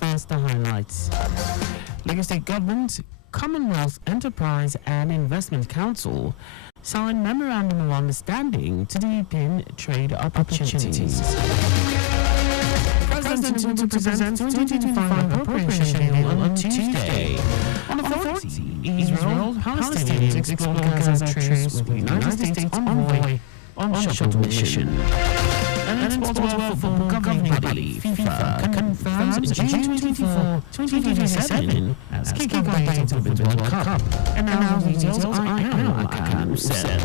First, the highlights. Lagos State Government, Commonwealth Enterprise and Investment Council signed Memorandum of Understanding to deepen trade opportunities. President Tinubu presents 2025 appropriation bill on Tuesday. On authority, Israel, Palestinians explore Gaza truce with the United States envoy on shuttle mission. And in sports world football governing body, FIFA, confirms June 24, 2027 as kickoff date of the Women's World Cup. And now the details, I am Akan Usen.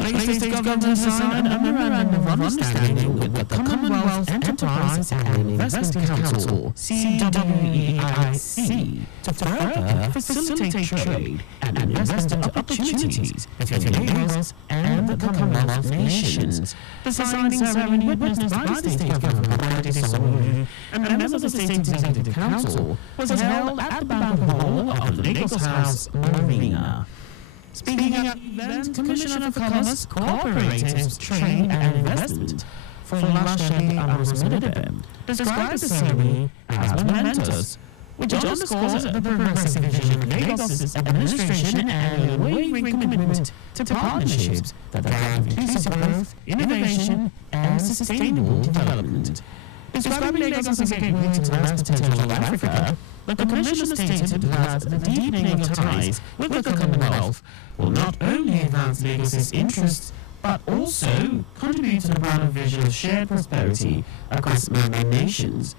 Lagos State Government signed a Memorandum of Understanding with the Commonwealth Enterprise and Investment Council (CWEIC) to further facilitate trade and investment opportunities between Lagos and the Commonwealth nations. The signing ceremony witnessed by the state government and members of the State Executive Council was held at the banquet hall of the Lagos House Marina. Speaking at the event, Commissioner for Commerce, Cooperatives, Trade and Investment, Folashade Ambrose-Medebe, described the ceremony as momentous, which underscores the progressive vision of Lagos' administration and unwavering commitment to partnerships that drive inclusive growth, innovation, and sustainable development. Describing Lagos as a gateway to the vast potential of Africa, the Commissioner stated that the deepening of ties with the Commonwealth will not only advance Lagos' interests, but also contribute to the broader vision of shared prosperity across member nations.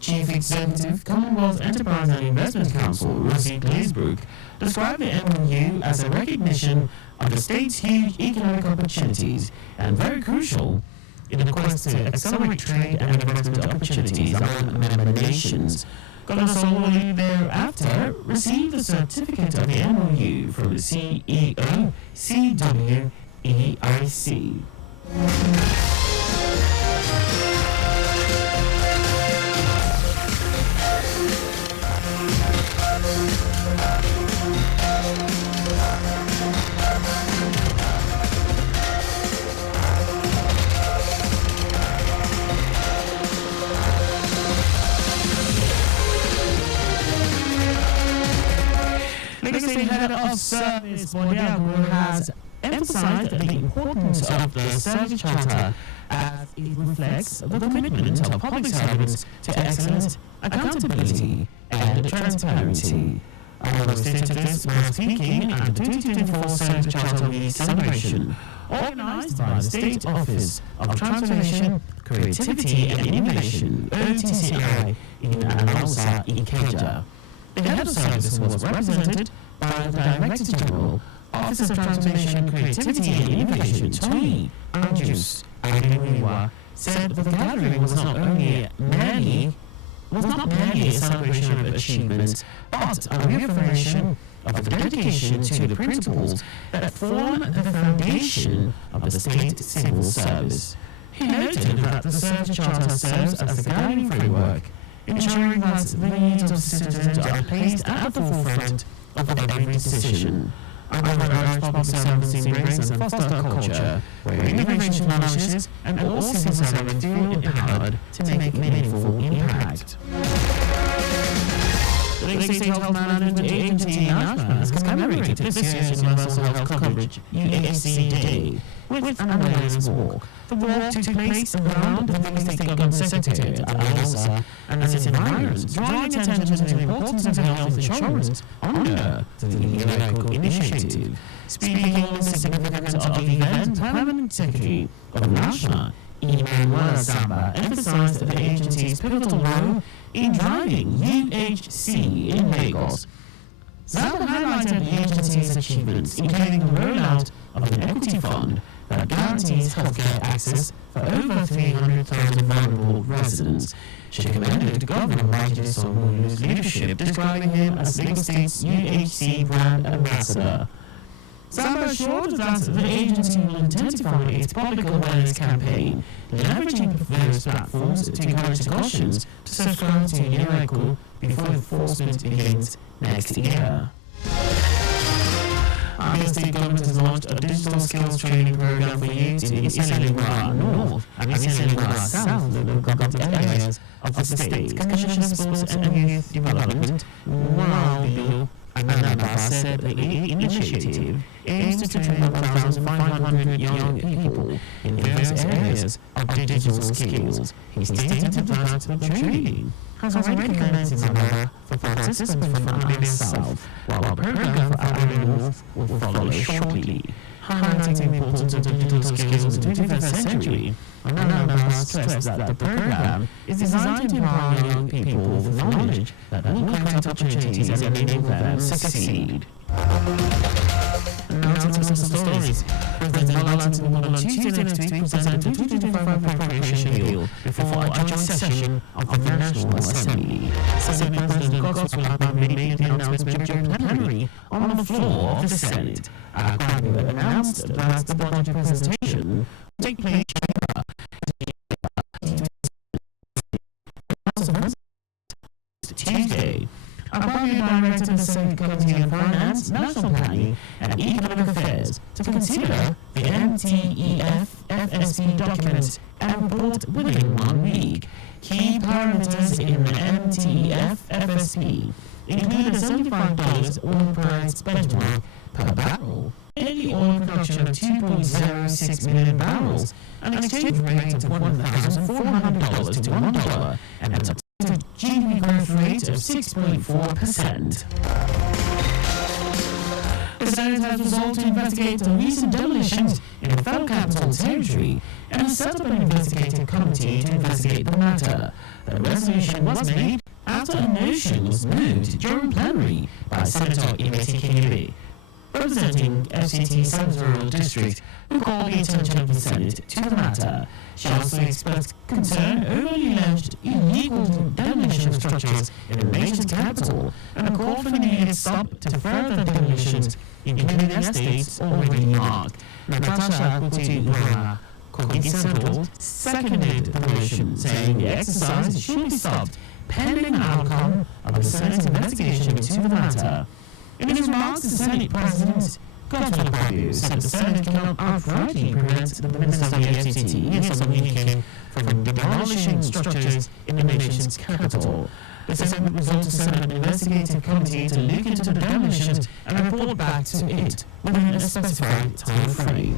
Chief Executive, Commonwealth Enterprise and Investment Council, Rosie Glazebrook, described the MOU as a recognition of the state's huge economic opportunities and very crucial in the quest to accelerate trade and investment opportunities among member nations. Golasolo thereafter received the certificate of the MOU from the CEO, CWEIC. Lagos State Head of Service Bordeaux has emphasized the importance of the Service Charter as it reflects the commitment of public servants to excellence, accountability, and transparency. Our stated this while speaking at the 2024 Service Charter Week celebration, organized by the State Office of Transformation, Creativity and Innovation (OTCI) in Alausa, Ikeja. The head of service was represented by the Director General, Office of Transformation, Creativity and Innovation, Tony Andrews Adeniwa, said that the gathering was not merely a celebration of achievements, but a reaffirmation of the dedication to the principles that form the foundation of the state civil service. He noted that the Service Charter serves as the guiding framework, ensuring that the needs of citizens are placed at the forefront of every decision. I would urge public servants to embrace and foster a culture where innovation flourishes and all civil servants feel empowered to make meaningful impact. The Lagos State Health Management Agency has commemorated this year's Universal Health Coverage UHC Day with an awareness walk. The walk took place around the Lagos State Government Secretariat at Alausa and its environs, drawing attention to the importance of health insurance under the Miracle Initiative. Speaking on the significance of the event, Permanent Secretary of NASHMA, Emmanuel Samba, emphasized the agency's pivotal role in driving UHC in Lagos. Samba highlighted the agency's achievements, including the rollout of an equity fund that guarantees healthcare access for over 300,000 vulnerable residents. She commended Governor Babajide Sanwo-Olu's leadership, describing him as Lagos State's UHC brand ambassador. Samba assured that the agency will intensify its public awareness campaign, leveraging various platforms to encourage Ghanaians to subscribe to Yereco before enforcement begins next year. The state government has launched a digital skills training program for youth in Iselingwa North and Iselingwa South, the government areas of the state. Commissioner of Sports and Youth Development, Bill Ananaba, said the initiative aims to train 1,500 young people in various areas of digital skills. He stated that the training has already commenced in Zambia for participants from Abia South, while the program for Abia North will follow shortly. Highlighting the importance of digital skills in the 21st century, Ananaba stressed that the program is designed to empower young people with knowledge that will create opportunities and enable them to succeed. Now to some stories. President Bola Tinubu on Tuesday next week presented the 2025 Appropriation Bill before a joint session of the National Assembly. Senate President Godswill Akpabio made the announcement during plenary on the floor of the Senate. Akpabio announced that the budget presentation will take place Tuesday. Akpabio directed the Senate Committee on Finance, National Planning and Economic Affairs to consider the MTEF FSP document and report within 1 week. Key parameters in the MTEF FSP include $75 oil price benchmark per barrel, daily oil production of 2.06 million barrels, an exchange rate of $1,400 to $1, and a GDP growth rate of 6.4%. The Senate has resolved to investigate the recent demolitions in the Federal Capital Territory and has set up an investigative committee to investigate the matter. The resolution was made after a motion was moved during plenary by Senator Imeti Kinebe, representing FCT Senatorial District, who called the attention of the Senate to the matter. She also expressed concern over the alleged illegal demolition of structures in the nation's capital and called for an immediate stop to further demolitions, including the estates already marked. Natasha Kuti-Urara, Kogi Central, seconded the motion, saying the exercise should be stopped pending the outcome of the Senate's investigation into the matter. In his remarks, the Senate President Godswill Akpabio said the Senate cannot outrightly prevent the Minister of the FCT, Nyesom Wike, from demolishing structures in the nation's capital. The Senate resolved to send an investigative committee to look into the demolitions and report back to it within a specified time frame.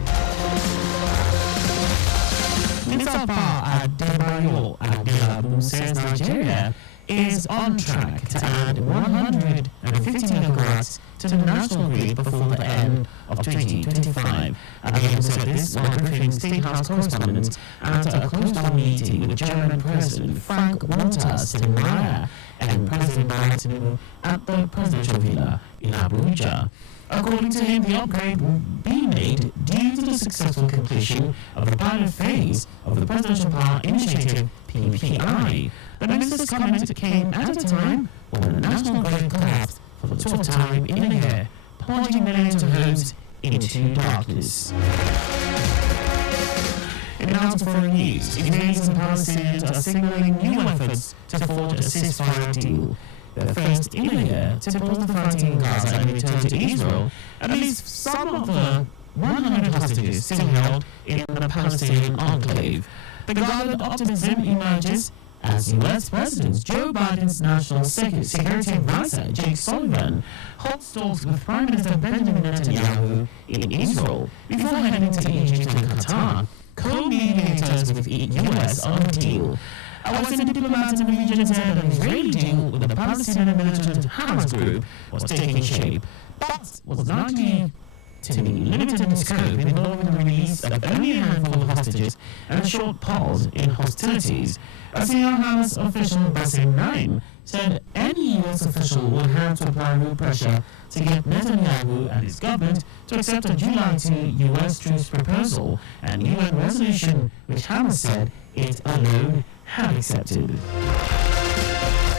Minister Adebayo Adelabu says Nigeria is on track to add 150 megawatts to the national grid before the end of 2025. Adelabu said this while briefing State House correspondents at a closed-door meeting with German President Frank-Walter Steinmeier and President Bola Tinubu at the presidential villa in Abuja. According to him, the upgrade will be made due to the successful completion of the pilot phase of the Presidential Power Initiative (PPI). The minister's comment came at a time when the national grid collapsed for the 12th time in a year, plunging millions of homes into darkness. In out of foreign news, Israelis and Palestinians are signaling new efforts to forge a ceasefire deal. The first in a year to pause the fighting in Gaza and return to Israel, at least some of the 100 hostages still held in the Palestinian enclave. The guarded optimism emerges as US President Joe Biden's National Security Advisor Jake Sullivan holds talks with Prime Minister Benjamin Netanyahu in Israel before heading to Egypt and Qatar, co-mediators with US on a deal. A Western diplomat in the region said an Israeli deal with the Palestinian militant Hamas group was taking shape, but was likely to be limited in scope, involving the release of only a handful of hostages and a short pause in hostilities. A senior Hamas official, Bassem Naim, said any US official would have to apply real pressure to get Netanyahu and his government to accept a July 2 US truce proposal and UN resolution, which Hamas said it alone had accepted.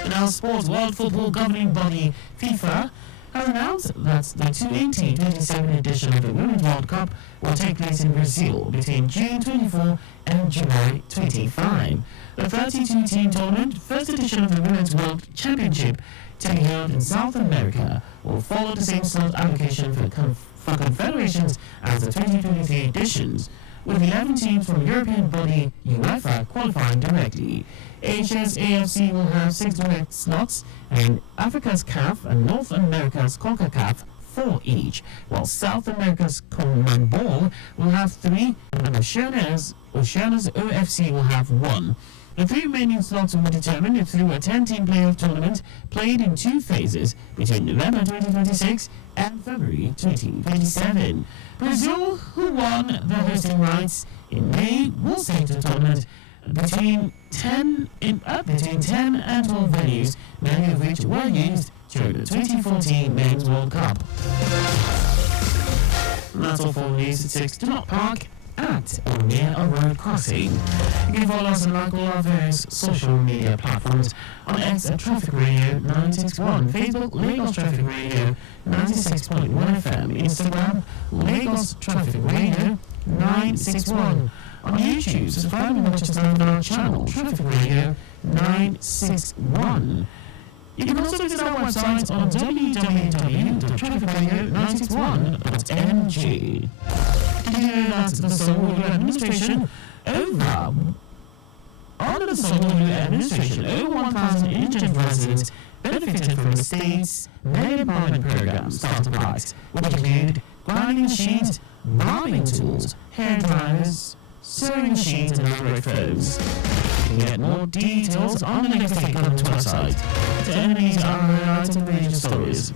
Now, sports. World football governing body FIFA has announced that the 2027 edition of the Women's World Cup will take place in Brazil between June 24 and July 25. The 32-team tournament, first edition of the Women's World Championship, to be held in South America, will follow the same slot allocation for confederations as the 2023 editions, with 11 teams from European body UEFA qualifying directly. Asia's AFC will have 6 direct slots, and Africa's CAF and North America's CONCACAF 4 each, while South America's CONMEBOL will have 3, and Oceania's OFC will have 1. The 3 remaining slots will be determined through a 10-team playoff tournament played in 2 phases between November 2026 and February 2027. Brazil, who won the hosting rights in May, will save the tournament between 10 and 12 venues, many of which were used during the 2014 Men's World Cup. And that's all for news at 6. Do not park at or near a road crossing. You can follow us on like all our various social media platforms on X at Traffic Radio 961, Facebook Lagos Traffic Radio 96.1 FM, Instagram Lagos Traffic Radio 961. On YouTube, subscribe and watch us live on our channel Traffic Radio 961. You can also visit our website on www.trafficradio961.ng. Did you know that the Songhua administration under the Songhua administration, over 1,000 indigent residents benefited from the state's mega empowerment program starter packs, which include grinding machines, barbing tools, hair dryers, sewing machines, and electrodes. You can get more details on the Lagos State Government website. To enemies are highlighted in major stories.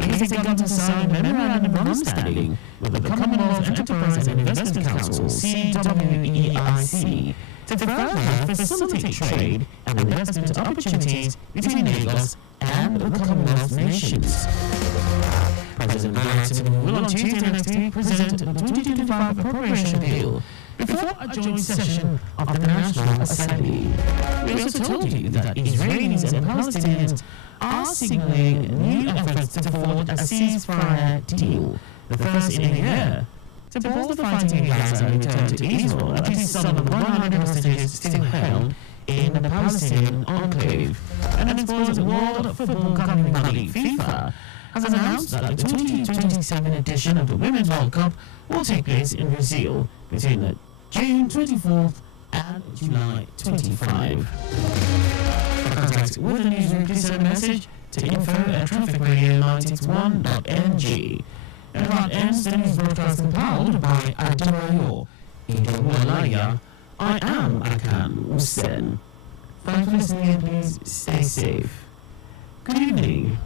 Lagos State Government signed Memorandum of Understanding with the Commonwealth Enterprise and Investment Council (CWEIC) to further facilitate trade and investment opportunities between Lagos and the Commonwealth nations. President Bola Tinubu will on Tuesday next week present the 2025 appropriation bill before a joint session of the National Assembly. We also told you that Israelis and Palestinians are signaling new efforts to forward a ceasefire deal, the first in a year, to pause the fighting in Gaza and return to Israel at least some of the 100 hostages still held in the Palestinian enclave. And then the World Football Governing Body, FIFA, has announced that the 2027 edition of the Women's World Cup will take place in Brazil between the June 24th and July 25. For contact with the newsroom, please send a message to info@trafficradio961.ng. And that ends the news broadcast compiled by Adebayo Idowolaya. I am Akan Usen. Thanks for listening and please stay safe. Good evening.